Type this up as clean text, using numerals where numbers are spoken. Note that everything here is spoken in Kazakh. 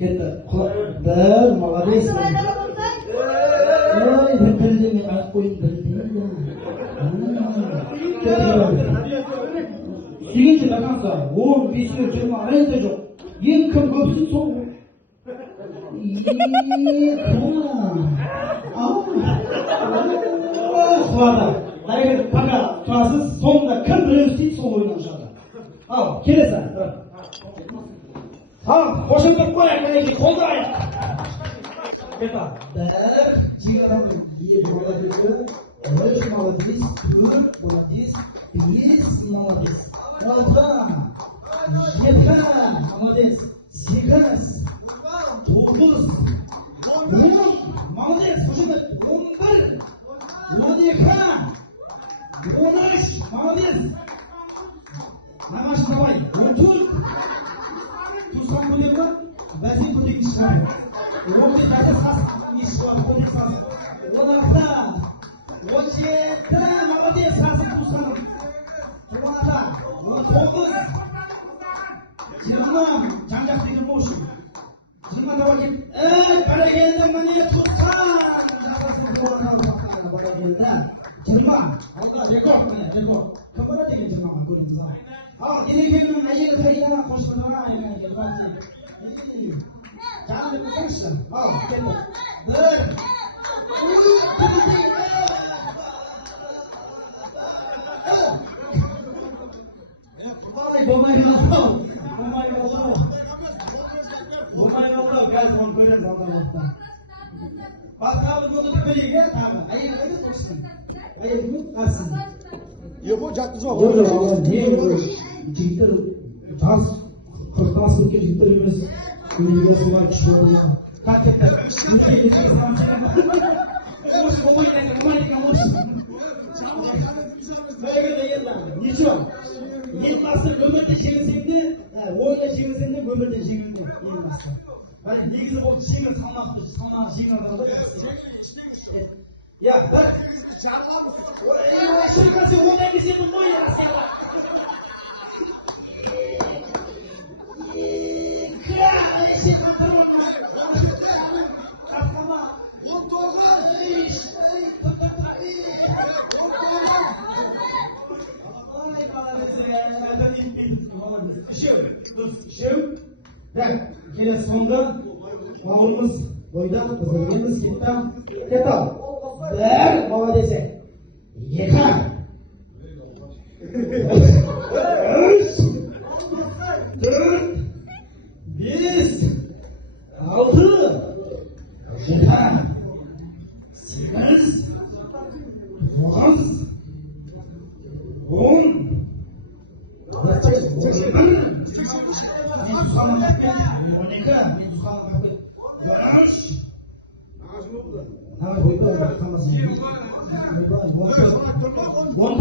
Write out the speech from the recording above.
Ketdi. Bir, молодец. Ey, bildim, aytib qo'ying, bildim. Suyunchi bakansa, 10, 5, 20, renta yo'q. Eng kim ko'psin so'm. Xudoda. Agar faqat turasiz, so'mda kim birinchi so'm o'ynashadi. Al, kelasan. Ha, qo'shilib qo'ying, mana shu qo'lda oyoq. Keta. Молодец, молодец, молодец, есть молодец. Молодец, сейчас, молодец, молодец, молодец, намаш давай, молодец, tu сам будешь, даже будешь искать, вот это сас, искать, будешь сас, вот это. Вот это, молодец, сразу пускай. Вот так, вот фокус. Жирна, жанжақ деген мошу. Жирна давай. Барагелді міне тұтқан. Барагелді. Жирма, алда рекорд міне, рекорд. Кім бара деген жирмаға көреміз. Ал, денекеннің әйел қайына қошқанға жанды бұзаңшы. Ал, келді. Bir. Болмай қалды, газ конкурент алды. Басқа бір болды білеге тағы. Әйел қайда қоссын? Әйел кім қасын? Ебо жатқызба. Жігіттер жас 40-тан асып кеткен жігіттер емес. Өнерге солай күшті болды. Қаттектер. Ничего. Елбасы өмірде жеңілсең де, ойда жеңілсең де, өмірде жеңілді. Елбасы. Негізі ол жеңіл салмақты, салмағы жеңіл қалды. Я, бір. Шырқасы оңай кеземін ғой, келесі соңғы бауырымыз бойдан қызылгеніміз кетті. Бір, молодец. Екі. Үш. Төрт. Бес. Алты. Жеті. Сегіз. Тоғыз. Он. One